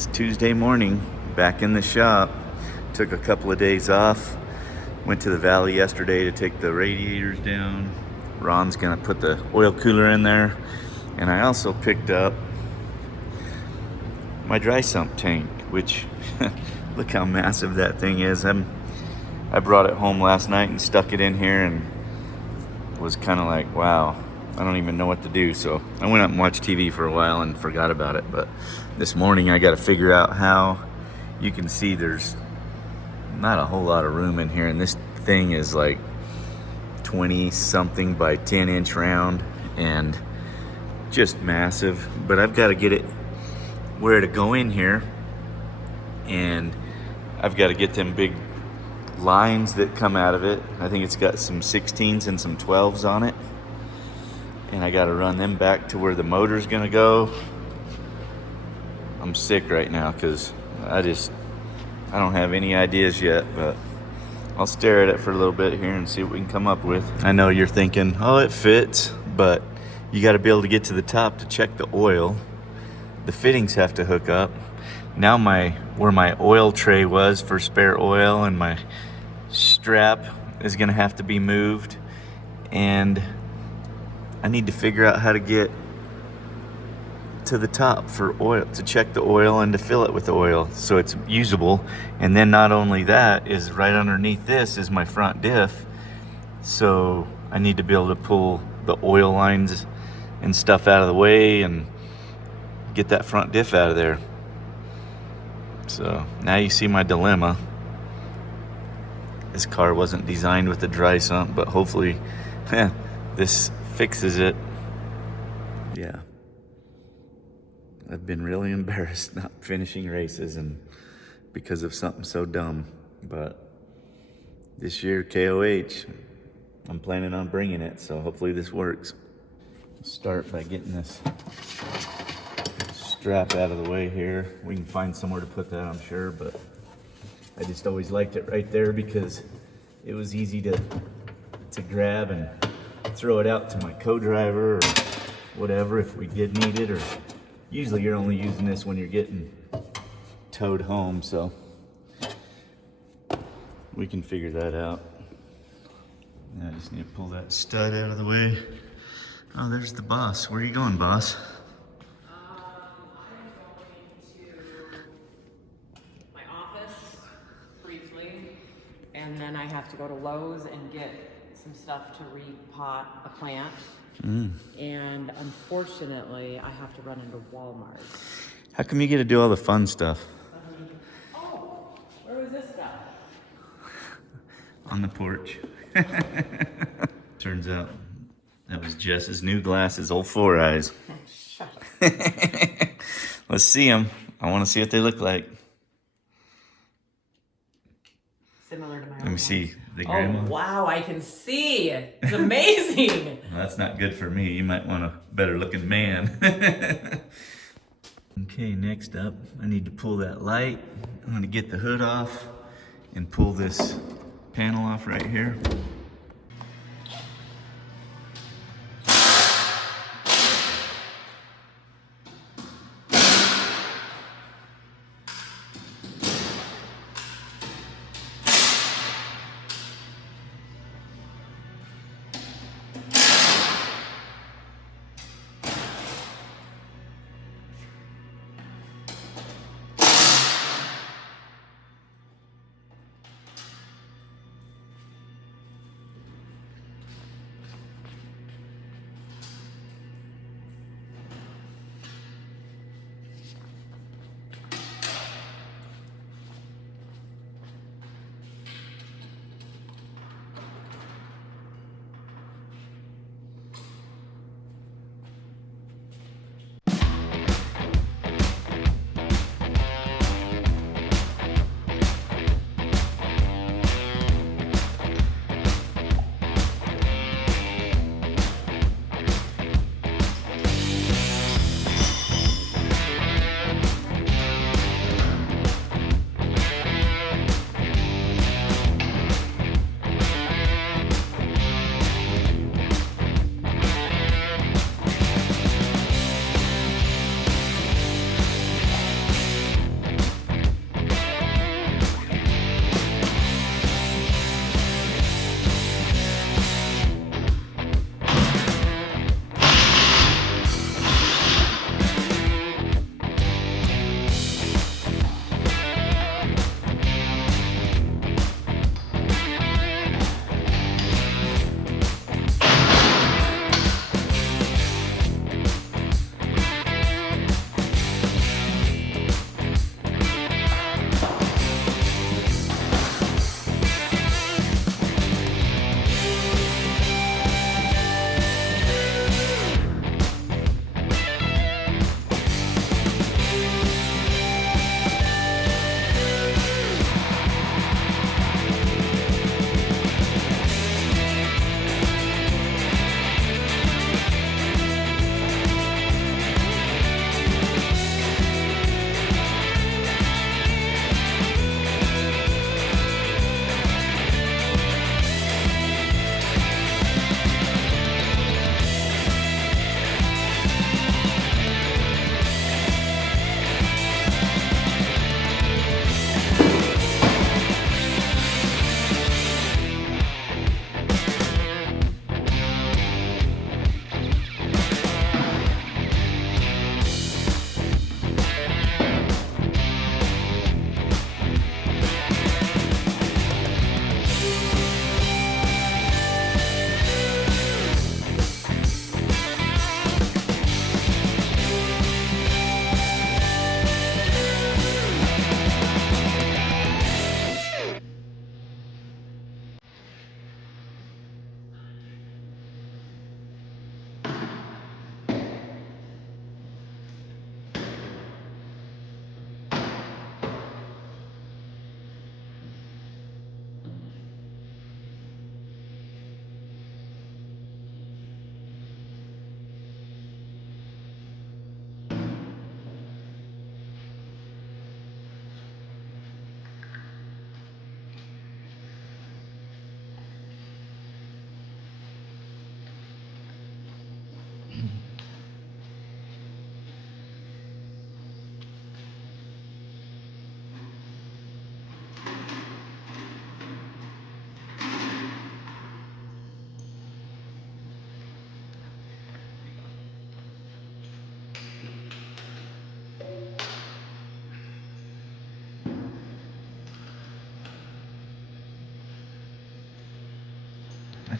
It's Tuesday morning, back in the shop. Took a couple of days off. Went to the valley yesterday to take the radiators down. Ron's gonna put the oil cooler in there. And I also picked up my dry sump tank, which look how massive that thing is. I brought it home last night and stuck it in here and was kind of like, wow, I don't even know what to do. So I went up and watched TV for a while and forgot about it. But this morning I got to figure out how. You can see there's not a whole lot of room in here, and this thing is like 20 something by 10 inch round and just massive. But I've got to get it where to go in here, and I've got to get them big lines that come out of it. I think it's got some 16s and some 12s on it, and I got to run them back to where the motor's gonna go. I'm sick right now because I don't have any ideas yet, but I'll stare at it for a little bit here and see what we can come up with. I know you're thinking, oh, it fits, but you got to be able to get to the top to check the oil. The fittings have to hook up. Now where my oil tray was for spare oil and my strap is gonna have to be moved, and I need to figure out how to get to the top for oil, to check the oil and to fill it with oil so it's usable. And then not only that, is right underneath this is my front diff, so I need to be able to pull the oil lines and stuff out of the way and get that front diff out of there. So now you see my dilemma. This car wasn't designed with a dry sump, but hopefully this fixes it. Yeah. I've been really embarrassed not finishing races and because of something so dumb. But this year, KOH, I'm planning on bringing it, so hopefully this works. Start by getting this strap out of the way here. We can find somewhere to put that, I'm sure, but I just always liked it right there because it was easy to grab and throw it out to my co-driver or whatever if we did need it. Or usually you're only using this when you're getting towed home, so we can figure that out. Now I just need to pull that stud out of the way. Oh, there's the boss. Where are you going, boss? And then I have to go to Lowe's and get some stuff to repot a plant. And unfortunately, I have to run into Walmart. How come you get to do all the fun stuff? Oh, where was this stuff? On the porch. Turns out that was Jess's new glasses, old 4 eyes. Shut up. Let's see them. I want to see what they look like. Similar to my own. Let me see the grandma. Oh, wow, I can see. It's amazing. Well, that's not good for me. You might want a better looking man. Okay, next up, I need to pull that light. I'm gonna get the hood off and pull this panel off right here.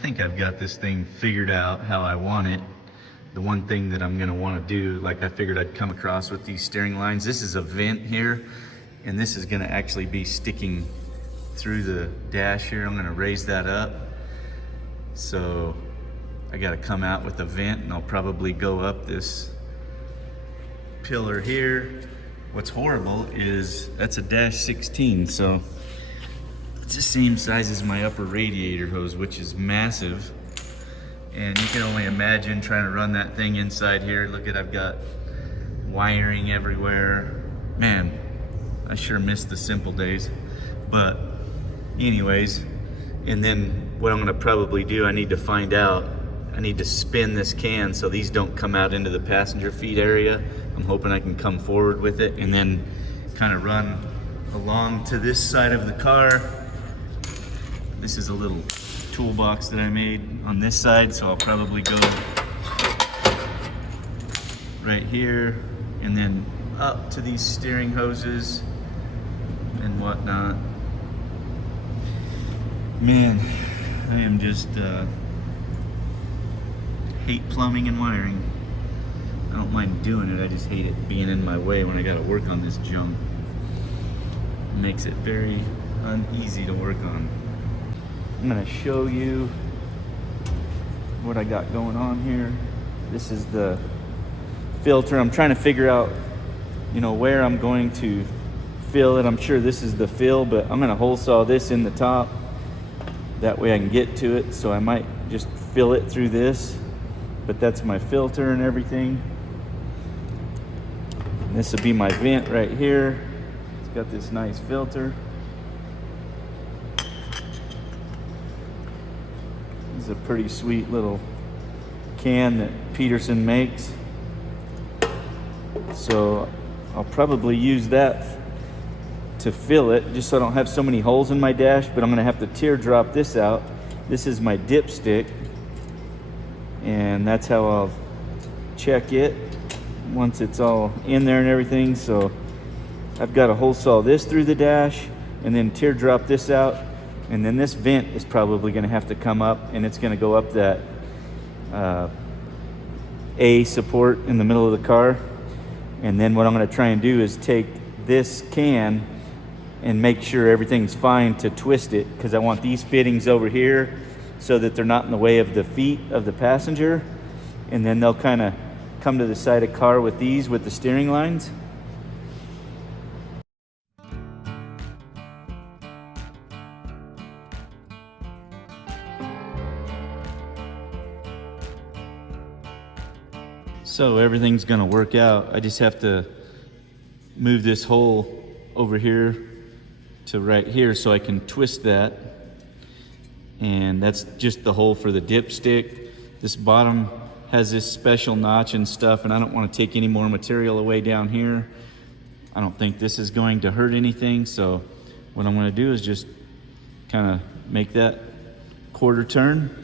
think I've got this thing figured out how I want it. The one thing that I'm gonna wanna do, like I figured I'd come across with these steering lines, this is a vent here, and this is gonna actually be sticking through the dash here. I'm gonna raise that up. So I gotta come out with a vent, and I'll probably go up this pillar here. What's horrible is that's a dash 16, so it's the same size as my upper radiator hose, which is massive. And you can only imagine trying to run that thing inside here. Look at, I've got wiring everywhere. Man, I sure miss the simple days. But anyways, and then what I'm gonna probably do, I need to find out, I need to spin this can so these don't come out into the passenger feed area. I'm hoping I can come forward with it and then kind of run along to this side of the car. This is a little toolbox that I made on this side, so I'll probably go right here and then up to these steering hoses and whatnot. Man, I am just hate plumbing and wiring. I don't mind doing it, I just hate it being in my way when I gotta work on this junk. It makes it very uneasy to work on. I'm gonna show you what I got going on here. This is the filter. I'm trying to figure out, where I'm going to fill it. I'm sure this is the fill, but I'm gonna hole saw this in the top. That way I can get to it. So I might just fill it through this, but that's my filter and everything. And this will be my vent right here. It's got this nice filter. This is a pretty sweet little can that Peterson makes. So I'll probably use that to fill it, just so I don't have so many holes in my dash, but I'm gonna have to teardrop this out. This is my dipstick, and that's how I'll check it once it's all in there and everything. So I've got to hole saw this through the dash and then teardrop this out. And then this vent is probably going to have to come up, and it's going to go up that A support in the middle of the car. And then what I'm going to try and do is take this can and make sure everything's fine to twist it, because I want these fittings over here so that they're not in the way of the feet of the passenger. And then they'll kind of come to the side of the car with these, with the steering lines. So everything's gonna work out. I just have to move this hole over here to right here so I can twist that. And that's just the hole for the dipstick. This bottom has this special notch and stuff, and I don't want to take any more material away down here. I don't think this is going to hurt anything, so what I'm going to do is just kind of make that quarter turn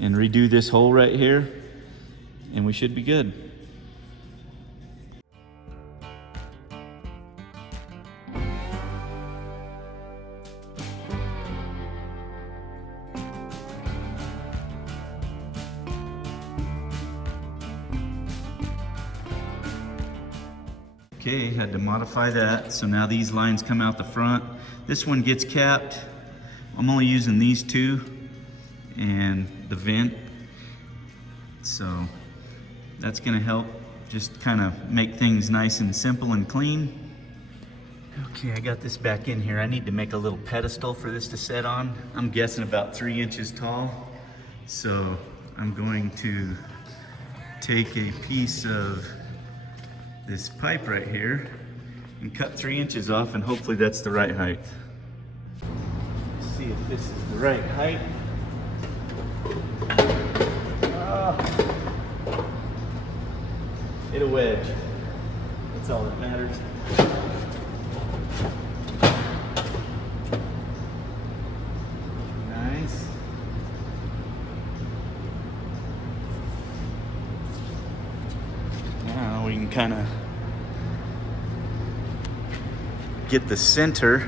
and redo this hole right here, and we should be good. Okay, had to modify that. So now these lines come out the front. This one gets capped. I'm only using these two and the vent. So that's gonna help just kind of make things nice and simple and clean. Okay, I got this back in here. I need to make a little pedestal for this to set on. I'm guessing about 3 inches tall. So I'm going to take a piece of this pipe right here and cut 3 inches off, and hopefully that's the right height. Let's see if this is the right height. Hit a wedge. That's all that matters. Nice. Now we can kind of get the center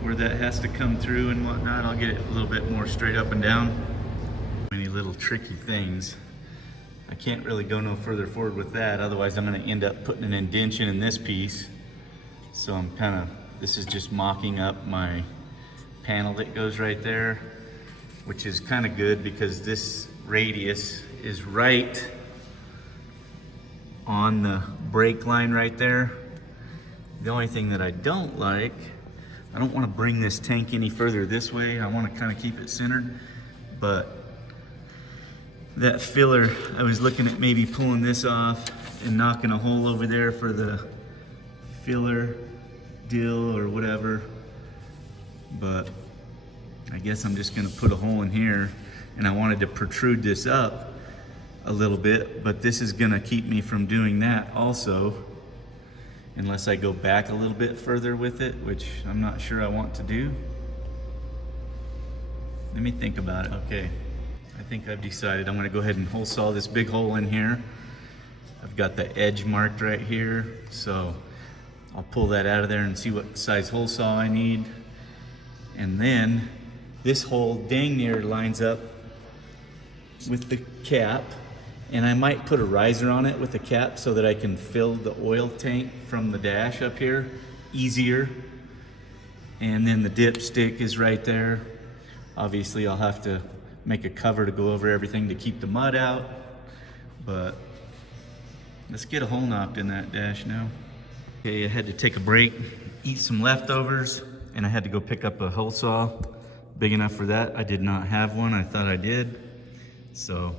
where that has to come through and whatnot. I'll get it a little bit more straight up and down. funny little tricky things. I can't really go no further forward with that, otherwise I'm gonna end up putting an indentation in this piece. So I'm this is just mocking up my panel that goes right there, which is kind of good because this radius is right on the brake line right there. The only thing that I don't like, I don't want to bring this tank any further this way. I want to kind of keep it centered, but that filler, I was looking at maybe pulling this off and knocking a hole over there for the filler dill or whatever, but I guess I'm just gonna put a hole in here, and I wanted to protrude this up a little bit, but this is gonna keep me from doing that also, unless I go back a little bit further with it, which I'm not sure I want to do. Let me think about it. Okay, I think I've decided I'm gonna go ahead and hole saw this big hole in here. I've got the edge marked right here, so I'll pull that out of there and see what size hole saw I need. And then this hole dang near lines up with the cap, and I might put a riser on it with the cap so that I can fill the oil tank from the dash up here easier. And then the dipstick is right there. Obviously I'll have to make a cover to go over everything to keep the mud out, but let's get a hole knocked in that dash now. Okay, I had to take a break, eat some leftovers, and I had to go pick up a hole saw big enough for that. I did not have one, I thought I did. So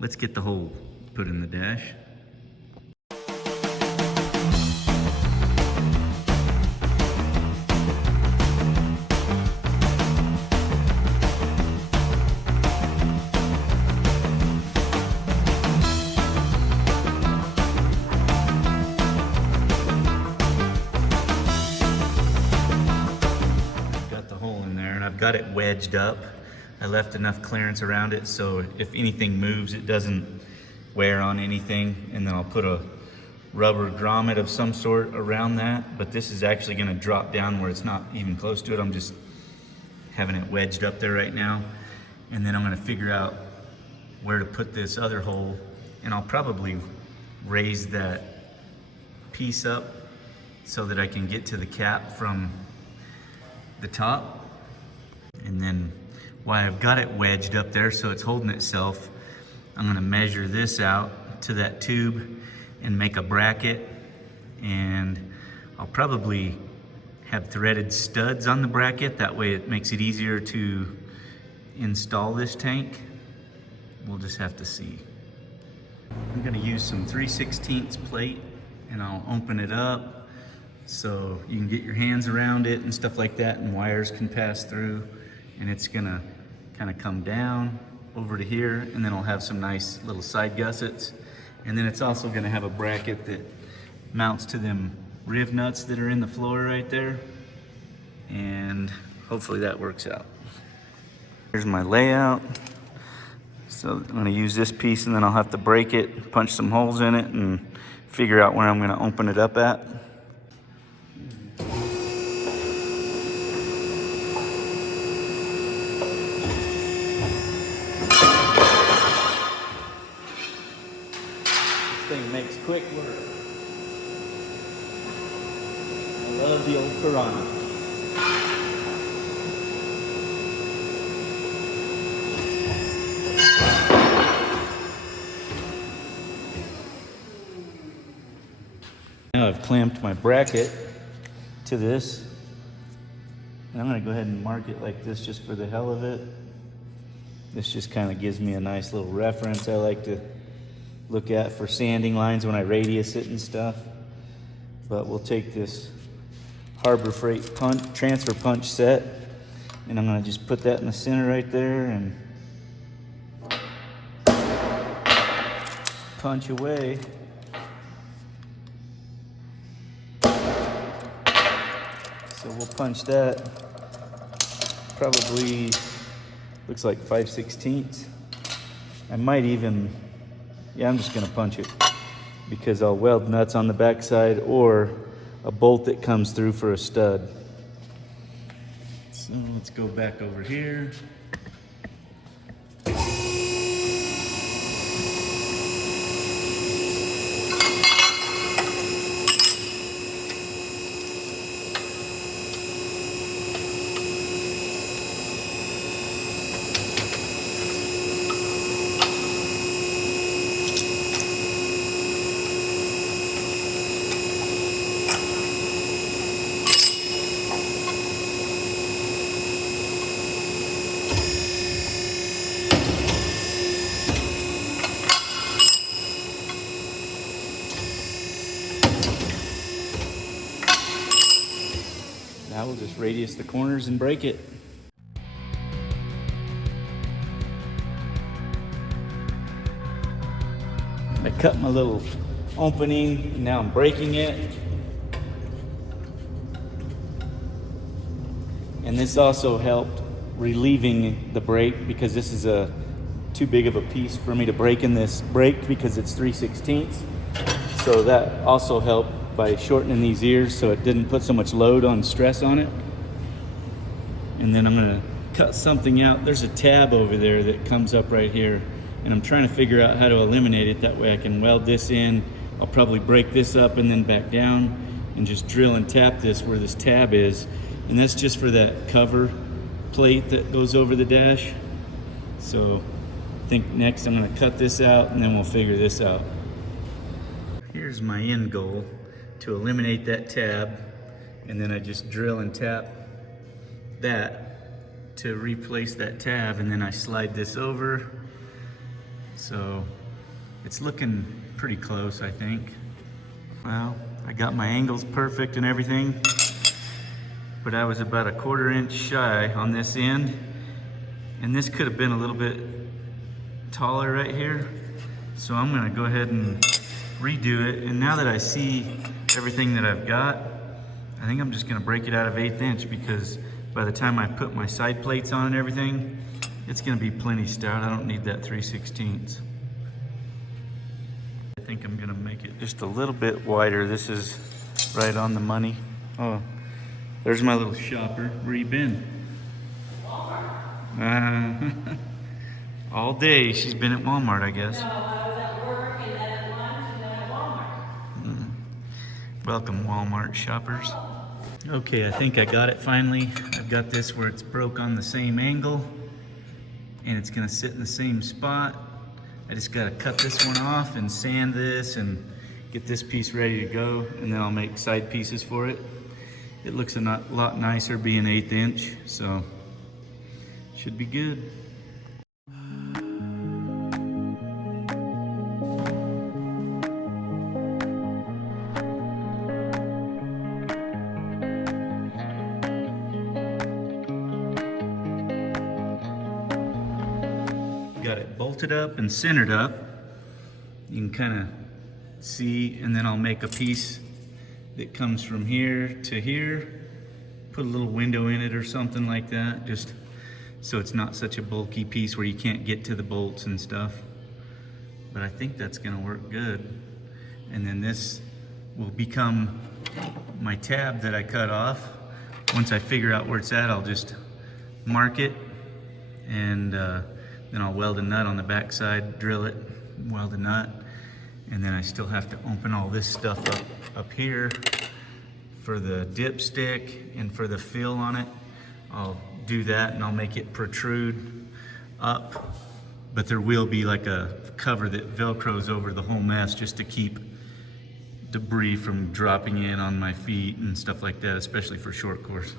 let's get the hole put in the dash. Got it wedged up. I left enough clearance around it so if anything moves it doesn't wear on anything, and then I'll put a rubber grommet of some sort around that, but this is actually going to drop down where it's not even close to it. I'm just having it wedged up there right now, and then I'm going to figure out where to put this other hole, and I'll probably raise that piece up so that I can get to the cap from the top. And then while I've got it wedged up there so it's holding itself, I'm gonna measure this out to that tube and make a bracket, and I'll probably have threaded studs on the bracket. That way it makes it easier to install this tank. We'll just have to see. I'm gonna use some 3/16 plate, and I'll open it up so you can get your hands around it and stuff like that, and wires can pass through. And it's gonna kind of come down over to here, and then I'll have some nice little side gussets. And then it's also gonna have a bracket that mounts to them riv nuts that are in the floor right there. And hopefully that works out. Here's my layout. So I'm gonna use this piece, and then I'll have to break it, punch some holes in it, and figure out where I'm gonna open it up at. Makes quick work. I love the old Piranha. Now I've clamped my bracket to this, and I'm going to go ahead and mark it like this just for the hell of it. This just kind of gives me a nice little reference I like to look at for sanding lines when I radius it and stuff. But we'll take this Harbor Freight transfer punch set, and I'm going to just put that in the center right there and punch away. So we'll punch that probably, looks like 5/16. I might even, yeah, I'm just gonna punch it because I'll weld nuts on the backside or a bolt that comes through for a stud. So let's go back over here. Now we'll just radius the corners and break it. I cut my little opening, and now I'm breaking it. And this also helped relieving the break, because this is too big of a piece for me to break in this break because it's 3/16. So that also helped by shortening these ears so it didn't put so much load on stress on it. And then I'm gonna cut something out. There's a tab over there that comes up right here, and I'm trying to figure out how to eliminate it. That way I can weld this in. I'll probably break this up and then back down and just drill and tap this where this tab is. And that's just for that cover plate that goes over the dash. So I think next I'm gonna cut this out and then we'll figure this out. Here's my end goal, to eliminate that tab, and then I just drill and tap that to replace that tab, and then I slide this over. So it's looking pretty close, I think. Well, I got my angles perfect and everything, but I was about 1/4 inch shy on this end, and this could have been a little bit taller right here. So I'm gonna go ahead and redo it. And now that I see everything that I've got, I think I'm just gonna break it out of 1/8 inch, because by the time I put my side plates on and everything, it's gonna be plenty stout. I don't need that 3/16. I think I'm gonna make it just a little bit wider. This is right on the money. Oh, there's my little shopper. Where you been? Walmart. All day she's been at Walmart, I guess. No, I was at work and then at lunch and then at Walmart. Welcome, Walmart shoppers. Okay, I think I got it finally. I've got this where it's broke on the same angle, and it's gonna sit in the same spot. I just gotta cut this one off and sand this and get this piece ready to go, and then I'll make side pieces for it. It looks a lot nicer being 1/8 inch, so should be good. Got it bolted up and centered up. You can kind of see, and then I'll make a piece that comes from here to here. Put a little window in it or something like that, just so it's not such a bulky piece where you can't get to the bolts and stuff. But I think that's gonna work good. And then this will become my tab that I cut off. Once I figure out where it's at, I'll just mark it, and then I'll weld a nut on the back side, drill it, weld a nut, and then I still have to open all this stuff up here for the dipstick and for the fill on it. I'll do that and I'll make it protrude up, but there will be like a cover that velcros over the whole mess just to keep debris from dropping in on my feet and stuff like that, especially for short course.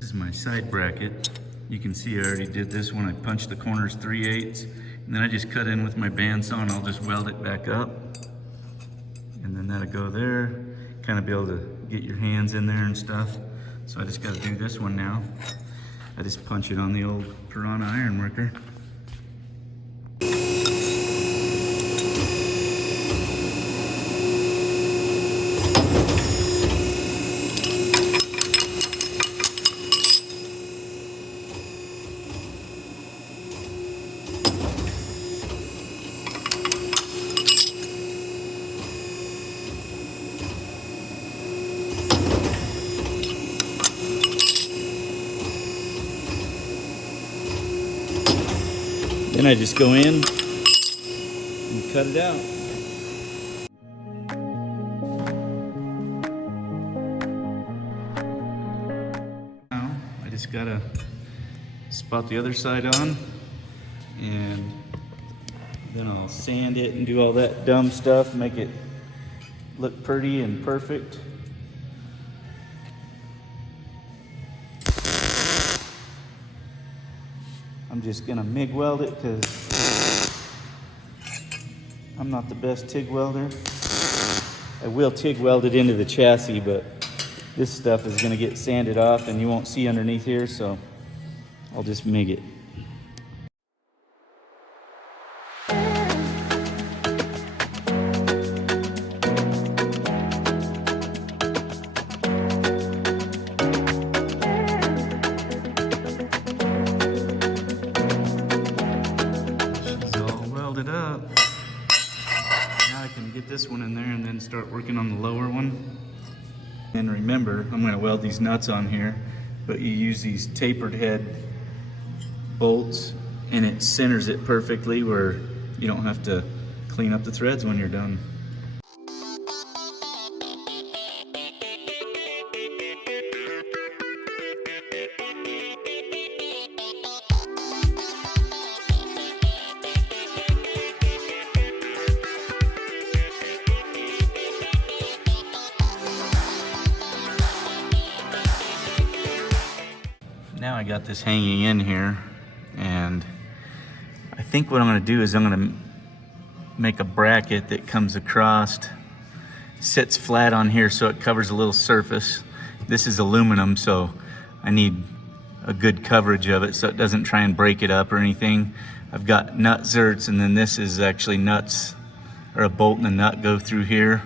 This is my side bracket. You can see I already did this one. I punched the corners 3/8, and then I just cut in with my bandsaw and I'll just weld it back up. And then that'll go there. Kind of be able to get your hands in there and stuff. So I just gotta do this one now. I just punch it on the old Piranha iron worker. Then I just go in and cut it out. Now I just gotta spot the other side on, and then I'll sand it and do all that dumb stuff, make it look pretty and perfect. I'm just gonna MIG weld it because I'm not the best TIG welder. I will TIG weld it into the chassis, but this stuff is gonna get sanded off and you won't see underneath here, so I'll just MIG it. This one in there and then start working on the lower one. And remember, I'm going to weld these nuts on here, but you use these tapered head bolts and it centers it perfectly where you don't have to clean up the threads when you're done. Now I got this hanging in here, and I think what I'm going to do is I'm going to make a bracket that comes across, sits flat on here so it covers a little surface. This is aluminum, so I need a good coverage of it so it doesn't try and break it up or anything. I've got nut zerts, and then this is actually nuts, or a bolt and a nut go through here.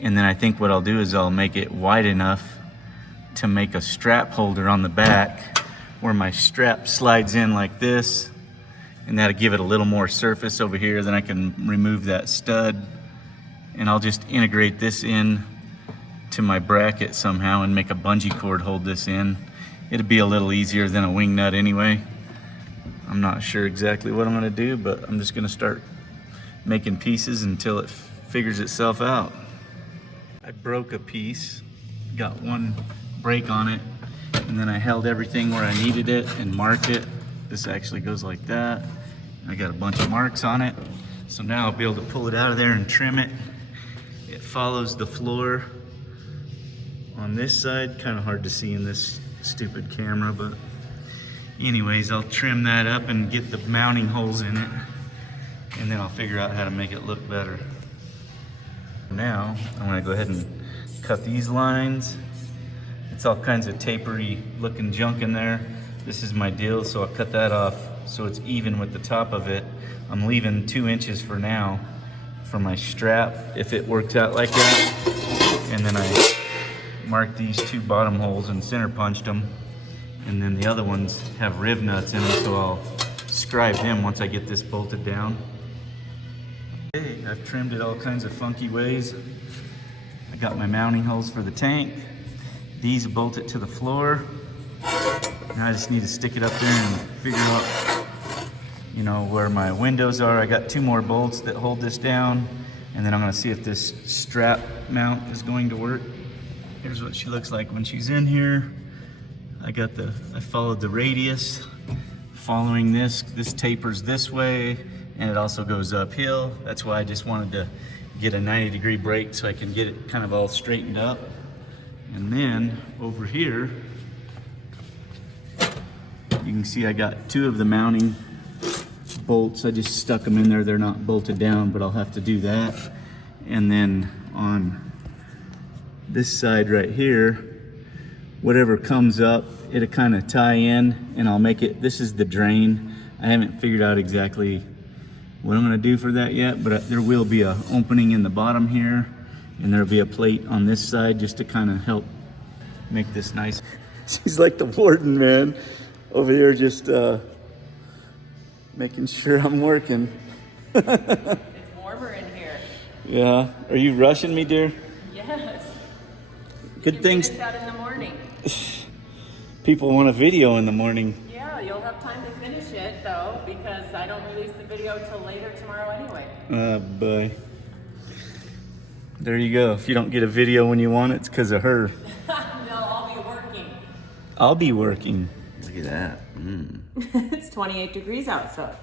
And then I think what I'll do is I'll make it wide enough to make a strap holder on the back where my strap slides in like this, and that'll give it a little more surface over here. Then I can remove that stud, and I'll just integrate this in to my bracket somehow and make a bungee cord hold this in. It'll be a little easier than a wing nut anyway. I'm not sure exactly what I'm gonna do, but I'm just gonna start making pieces until it figures itself out. I broke a piece, got one break on it, and then I held everything where I needed it and marked it. This actually goes like that. I got a bunch of marks on it. So now I'll be able to pull it out of there and trim it. It follows the floor on this side. Kind of hard to see in this stupid camera, but anyways, I'll trim that up and get the mounting holes in it, and then I'll figure out how to make it look better. Now I'm gonna go ahead and cut these lines. It's all kinds of tapery looking junk in there. This is my deal, so I'll cut that off so it's even with the top of it. I'm leaving 2 inches for now for my strap if it worked out like that. And then I marked these 2 bottom holes and center punched them. And then the other ones have rib nuts in them, so I'll scribe them once I get this bolted down. Okay, I've trimmed it all kinds of funky ways. I got my mounting holes for the tank. These bolt it to the floor. Now I just need to stick it up there and figure out, you know, where my windows are. I got 2 more bolts that hold this down, and then I'm gonna see if this strap mount is going to work. Here's what she looks like when she's in here. I followed the radius. Following this tapers this way, and it also goes uphill. That's why I just wanted to get a 90-degree break so I can get it kind of all straightened up. And then over here, you can see I got 2 of the mounting bolts. I just stuck them in there. They're not bolted down, but I'll have to do that. And then on this side right here, whatever comes up, it'll kind of tie in, and I'll make it, this is the drain. I haven't figured out exactly what I'm gonna do for that yet, but there will be an opening in the bottom here, and there'll be a plate on this side just to kind of help make this nice. She's like the warden, man, over here just making sure I'm working. It's warmer in here. Yeah, are you rushing me, dear? Yes. Good things. Out in the morning. People want a video in the morning. Yeah, you'll have time to finish it though, because I don't release the video till later tomorrow anyway. Boy. There you go. If you don't get a video when you want it, it's because of her. No, I'll be working. I'll be working. Look at that. It's 28 degrees outside.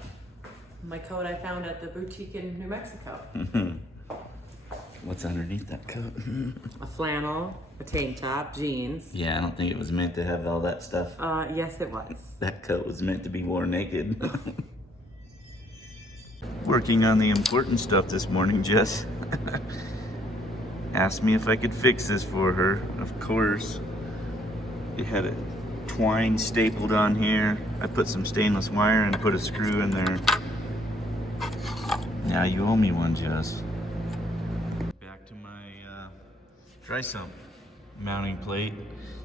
My coat I found at the boutique in New Mexico. What's underneath that coat? A flannel, a tank top, jeans. Yeah, I don't think it was meant to have all that stuff. Yes, it was. That coat was meant to be worn naked. Working on the important stuff this morning, Jess. asked me if I could fix this for her. Of course. It had a twine stapled on here. I put some stainless wire and put a screw in there. Now you owe me one, Jess. Back to my dry sump mounting plate.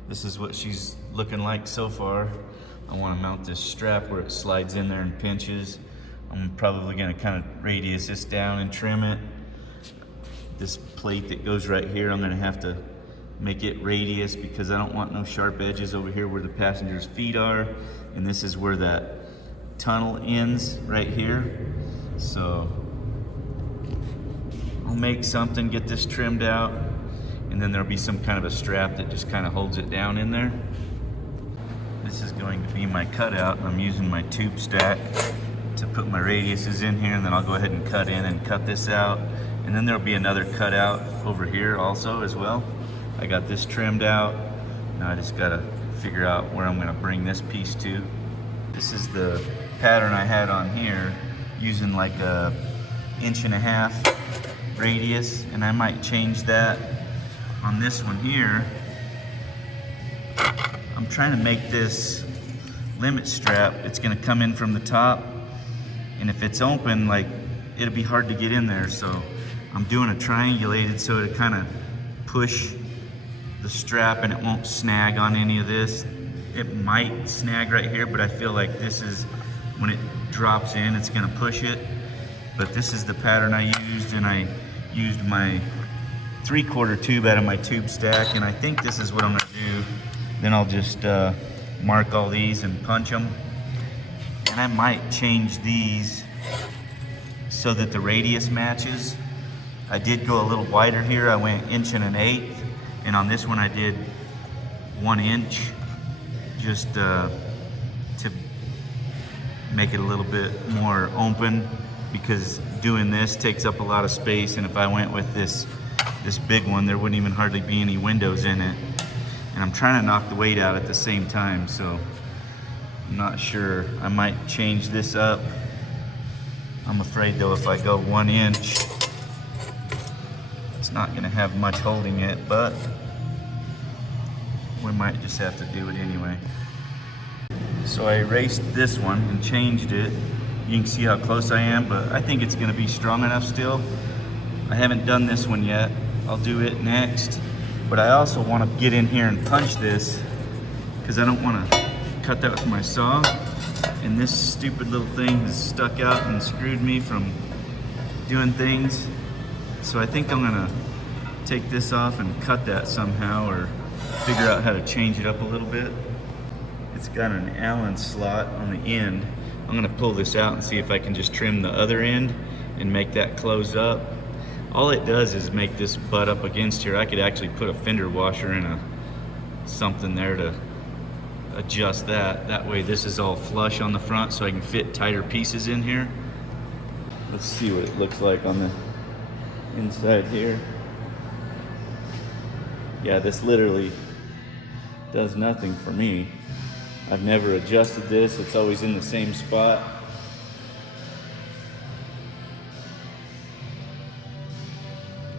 This is what she's looking like so far. I want to mount this strap where it slides in there and pinches. I'm probably going to kind of radius this down and trim it. This plate that goes right here, I'm going to have to make it radius because I don't want no sharp edges over here where the passenger's feet are. And this is where that tunnel ends right here. So I'll make something, get this trimmed out, and then there'll be some kind of a strap that just kind of holds it down in there. This is going to be my cutout. I'm using my tube stack to put my radiuses in here, and then I'll go ahead and cut in and cut this out. And then there'll be another cutout over here also as well. I got this trimmed out. Now I just gotta figure out where I'm gonna bring this piece to. This is the pattern I had on here, using like a 1.5 inch radius, and I might change that on this one here. I'm trying to make this limit strap, it's gonna come in from the top, and if it's open, like, it'll be hard to get in there, so I'm doing a triangulated so to kind of push the strap and it won't snag on any of this. It might snag right here, but I feel like this is, when it drops in, it's gonna push it. But this is the pattern I used, and I used my 3/4 tube out of my tube stack, and I think this is what I'm gonna do. Then I'll just mark all these and punch them. And I might change these so that the radius matches. I did go a little wider here. I went 1.1 inch, and on this one I did 1 inch, just to make it a little bit more open, because doing this takes up a lot of space, and if I went with this big one, there wouldn't even hardly be any windows in it. And I'm trying to knock the weight out at the same time, so I'm not sure. I might change this up. I'm afraid though, if I go 1 inch, it's not gonna have much holding it, but we might just have to do it anyway. So I erased this one and changed it. You can see how close I am, but I think it's gonna be strong enough still. I haven't done this one yet. I'll do it next. But I also want to get in here and punch this, because I don't want to cut that with my saw. And this stupid little thing has stuck out and screwed me from doing things. So I think I'm gonna take this off and cut that somehow, or figure out how to change it up a little bit. It's got an Allen slot on the end. I'm gonna pull this out and see if I can just trim the other end and make that close up. All it does is make this butt up against here. I could actually put a fender washer and something there to adjust that. That way this is all flush on the front, so I can fit tighter pieces in here. Let's see what it looks like on the inside here. Yeah, this literally does nothing for me. I've never adjusted this. It's always in the same spot.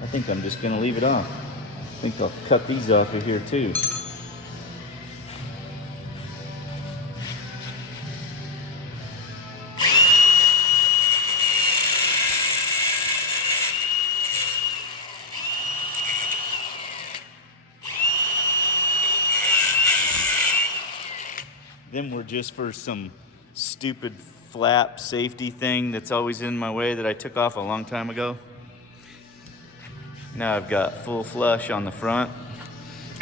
I think I'm just gonna leave it off. I think I'll cut these off of here too. Them were just for some stupid flap safety thing that's always in my way that I took off a long time ago. Now I've got full flush on the front.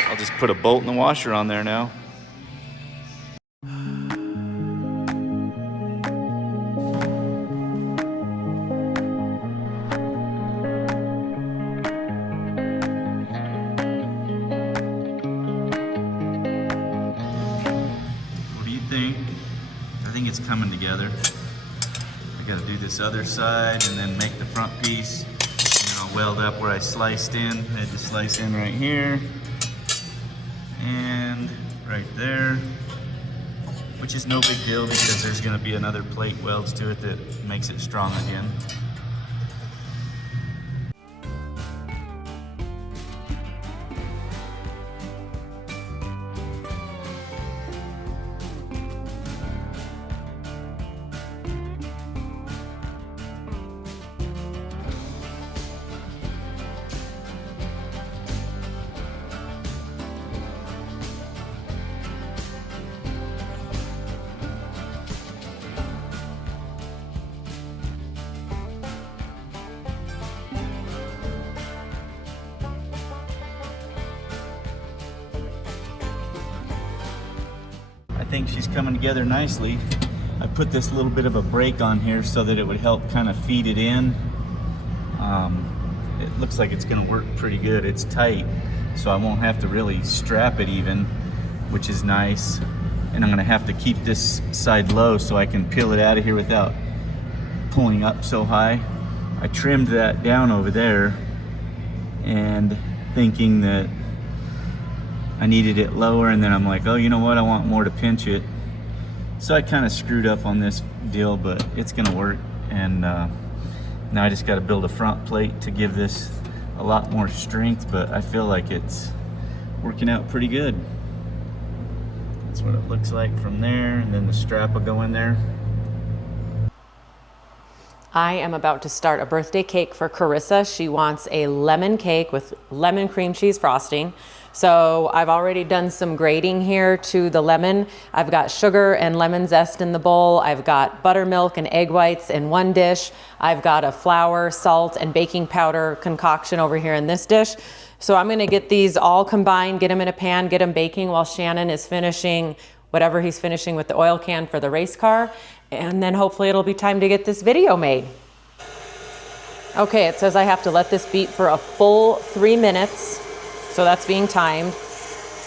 I'll just put a bolt and a washer on there now. What do you think? I think it's coming together. I gotta do this other side and then make the front piece. I'll weld up where I sliced in. I had to slice in right here and right there, which is no big deal because there's going to be another plate welds to it that makes it strong again. think she's coming together nicely. I put this little bit of a break on here so that it would help kind of feed it in. It looks like it's gonna work pretty good. It's tight, so I won't have to really strap it even, which is nice. And I'm gonna have to keep this side low so I can peel it out of here without pulling up so high. I trimmed that down over there and thinking that I needed it lower, and then I'm like, oh, you know what, I want more to pinch it. So I kind of screwed up on this deal, but it's gonna work. And now I just gotta build a front plate to give this a lot more strength, but I feel like it's working out pretty good. That's what it looks like from there, and then the strap will go in there. I am about to start a birthday cake for Karissa. She wants a lemon cake with lemon cream cheese frosting. So I've already done some grating here to the lemon. I've got sugar and lemon zest in the bowl. I've got buttermilk and egg whites in one dish. I've got a flour, salt, and baking powder concoction over here in this dish. So I'm gonna get these all combined, get them in a pan, get them baking while Shannon is finishing whatever he's finishing with the oil can for the race car. And then hopefully it'll be time to get this video made. Okay, it says I have to let this beat for a full 3 minutes. So that's being timed.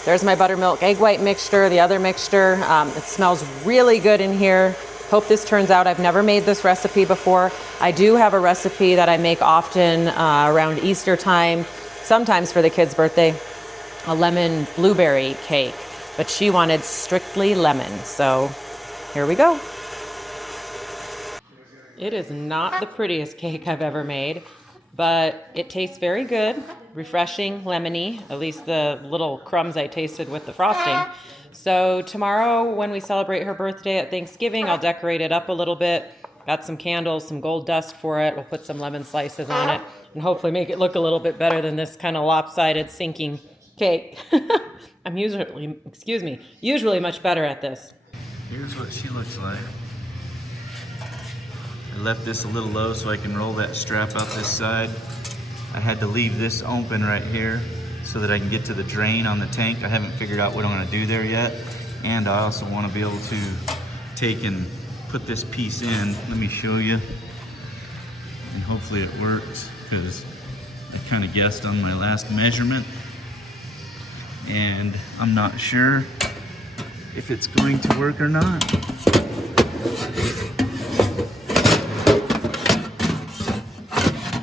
There's my buttermilk egg white mixture, the other mixture. It smells really good in here. Hope this turns out. I've never made this recipe before. I do have a recipe that I make often around Easter time, sometimes for the kid's birthday, a lemon blueberry cake, but she wanted strictly lemon. So here we go. It is not the prettiest cake I've ever made, but it tastes very good, refreshing, lemony, at least the little crumbs I tasted with the frosting. So tomorrow when we celebrate her birthday at Thanksgiving, I'll decorate it up a little bit. Got some candles, some gold dust for it. We'll put some lemon slices on it and hopefully make it look a little bit better than this kind of lopsided sinking cake. I'm usually much better at this. Here's what she looks like. I left this a little low so I can roll that strap out this side. I had to leave this open right here so that I can get to the drain on the tank. I haven't figured out what I'm gonna do there yet. And I also wanna be able to take and put this piece in. Let me show you. And hopefully it works, because I kind of guessed on my last measurement. And I'm not sure if it's going to work or not.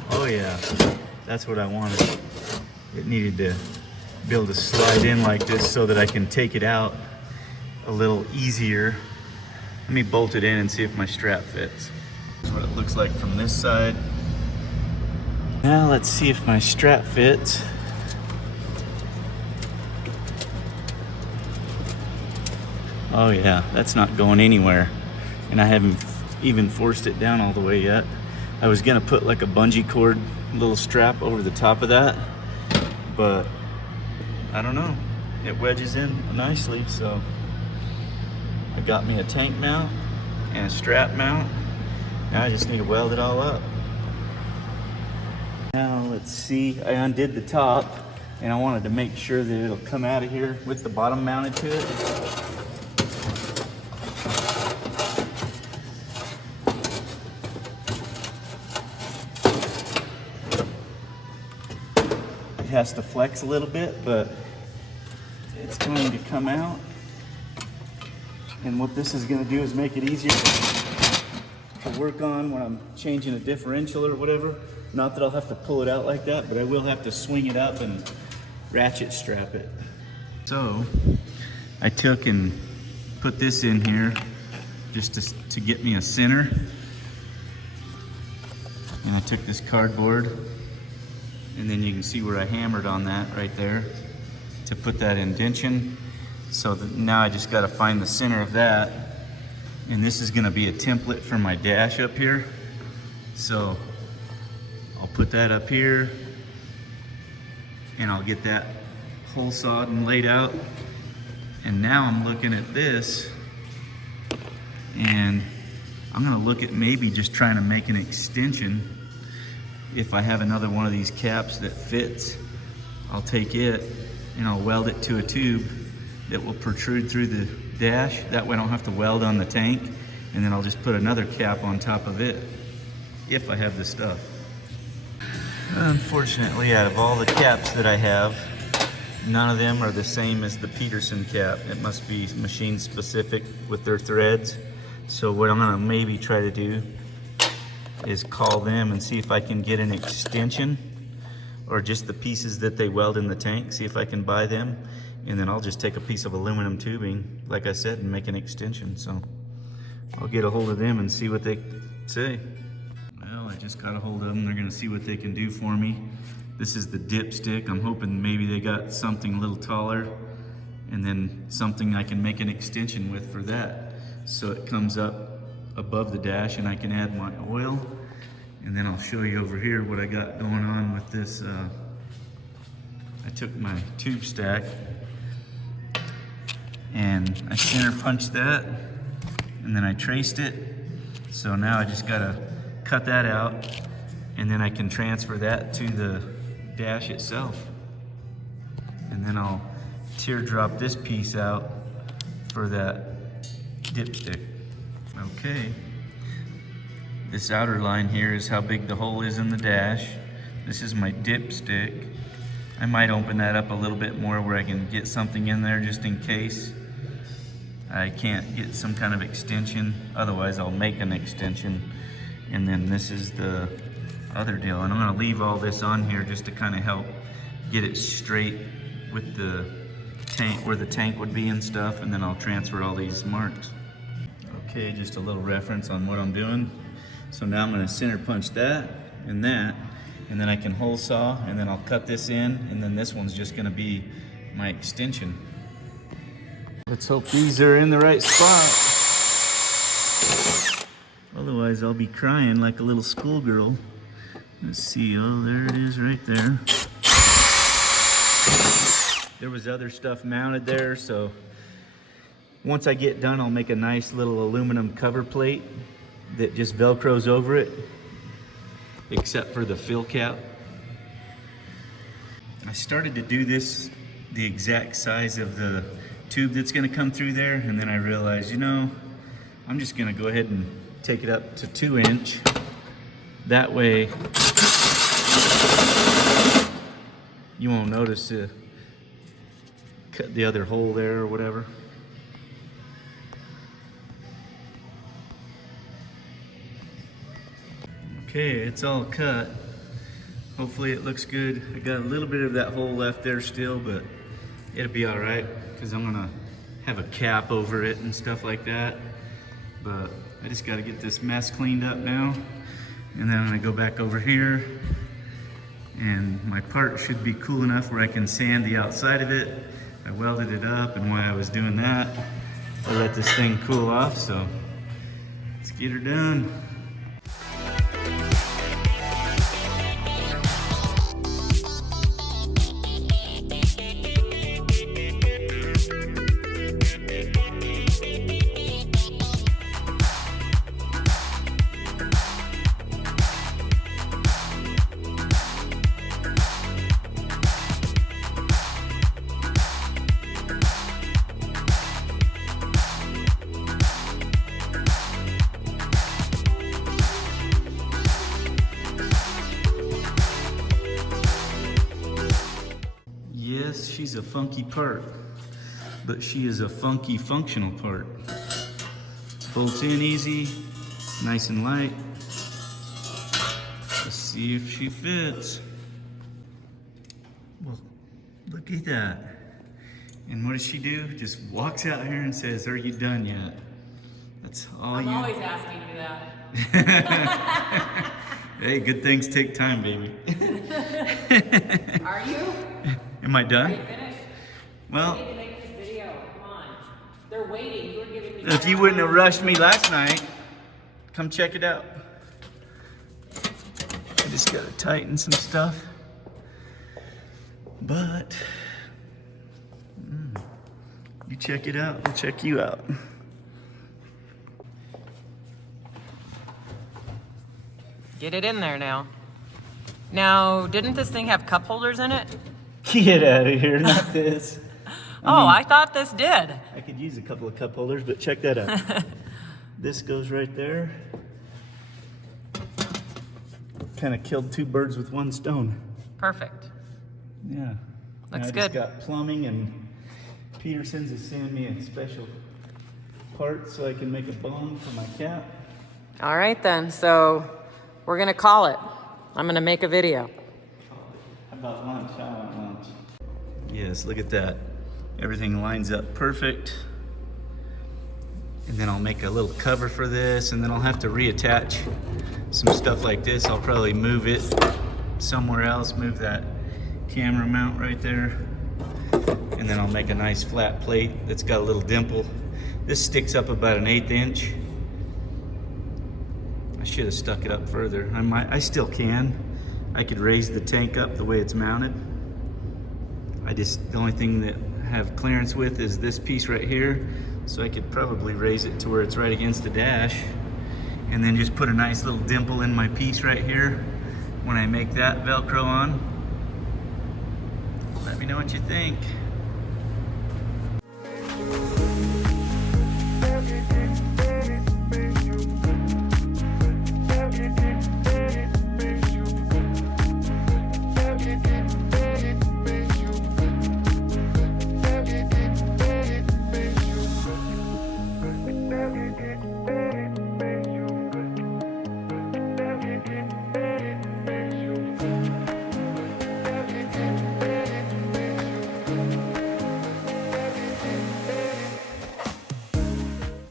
Oh yeah, that's what I wanted. It needed to be able to slide in like this so that I can take it out a little easier. Let me bolt it in and see if my strap fits. That's what it looks like from this side. Now let's see if my strap fits. Oh yeah, that's not going anywhere. And I haven't even forced it down all the way yet. I was gonna put like a bungee cord little strap over the top of that, but I don't know. It wedges in nicely, so I got me a tank mount and a strap mount. Now I just need to weld it all up. Now let's see, I undid the top and I wanted to make sure that it'll come out of here with the bottom mounted to it. It has to flex a little bit, but it's going to come out. And what this is going to do is make it easier to work on when I'm changing a differential or whatever. Not that I'll have to pull it out like that, but I will have to swing it up and ratchet strap it. So I took and put this in here just to get me a center. And I took this cardboard, and then you can see where I hammered on that right there to put that indention. So now I just got to find the center of that. And this is going to be a template for my dash up here. So I'll put that up here and I'll get that hole sawed and laid out. And now I'm looking at this and I'm going to look at maybe just trying to make an extension. If I have another one of these caps that fits, I'll take it and I'll weld it to a tube that will protrude through dash. That way I don't have to weld on the tank. And then I'll just put another cap on top of it if I have the stuff. Unfortunately, out of all the caps that I have, none of them are the same as the Peterson cap. It must be machine specific with their threads. So what I'm gonna maybe try to do is call them and see if I can get an extension or just the pieces that they weld in the tank, see if I can buy them. And then I'll just take a piece of aluminum tubing, like I said, and make an extension. So I'll get a hold of them and see what they say. Well, I just got a hold of them. They're gonna see what they can do for me. This is the dipstick. I'm hoping maybe they got something a little taller and then something I can make an extension with for that. So it comes up above the dash and I can add my oil. And then I'll show you over here what I got going on with this. I took my tube stack and I center punched that and then I traced it. So now I just gotta cut that out and then I can transfer that to the dash itself. And then I'll teardrop this piece out for that dipstick. Okay. This outer line here is how big the hole is in the dash. This is my dipstick. I might open that up a little bit more where I can get something in there just in case I can't get some kind of extension. Otherwise I'll make an extension. And then this is the other deal. And I'm gonna leave all this on here just to kind of help get it straight with the tank, where the tank would be and stuff. And then I'll transfer all these marks. Okay, just a little reference on what I'm doing. So now I'm gonna center punch that, and then I can hole saw, and then I'll cut this in, and then this one's just gonna be my extension. Let's hope these are in the right spot. Otherwise I'll be crying like a little schoolgirl. Let's see, oh, there it is right there. There was other stuff mounted there, so once I get done, I'll make a nice little aluminum cover plate that just Velcros over it, except for the fill cap. I started to do this the exact size of the tube that's gonna come through there, and then I realized, you know, I'm just gonna go ahead and take it up to 2-inch. That way, you won't notice cut the other hole there or whatever. Okay, it's all cut. Hopefully it looks good. I got a little bit of that hole left there still, but it'll be all right because I'm gonna have a cap over it and stuff like that. But I just gotta get this mess cleaned up now. And then I'm gonna go back over here, and my part should be cool enough where I can sand the outside of it. I welded it up, and while I was doing that, I let this thing cool off, so let's get her done. Yes, she's a funky part, but she is a funky functional part. Bolts in easy, nice and light. Let's see if she fits. Well, look at that. And what does she do? Just walks out here and says, "Are you done yet?" That's all I'm you... always asking you that. Hey, good things take time, baby. Are you? Am I done? Are you finished? Well, I need to make this video. Come on. They're waiting. You were giving me... if you wouldn't have rushed me last night, come check it out. I just gotta tighten some stuff. But, you check it out, I'll check you out. Get it in there now. Now, didn't this thing have cup holders in it? Get out of here, not this. I thought this did. I could use a couple of cup holders, but check that out. This goes right there. Kind of killed two birds with one stone. Perfect. Yeah. Looks I good. just got plumbing, and Peterson's is sending me a special part so I can make a bomb for my cat. All right then, so we're gonna call it. I'm gonna make a video. How about lunch? I want lunch. Yes, look at that. Everything lines up perfect. And then I'll make a little cover for this, and then I'll have to reattach some stuff like this. I'll probably move it somewhere else, move that camera mount right there. And then I'll make a nice flat plate that's got a little dimple. This sticks up about 1/8 inch. I should have stuck it up further. I still can. I could raise the tank up the way it's mounted. The only thing that I have clearance with is this piece right here. So I could probably raise it to where it's right against the dash. And then just put a nice little dimple in my piece right here when I make that Velcro on. Let me know what you think.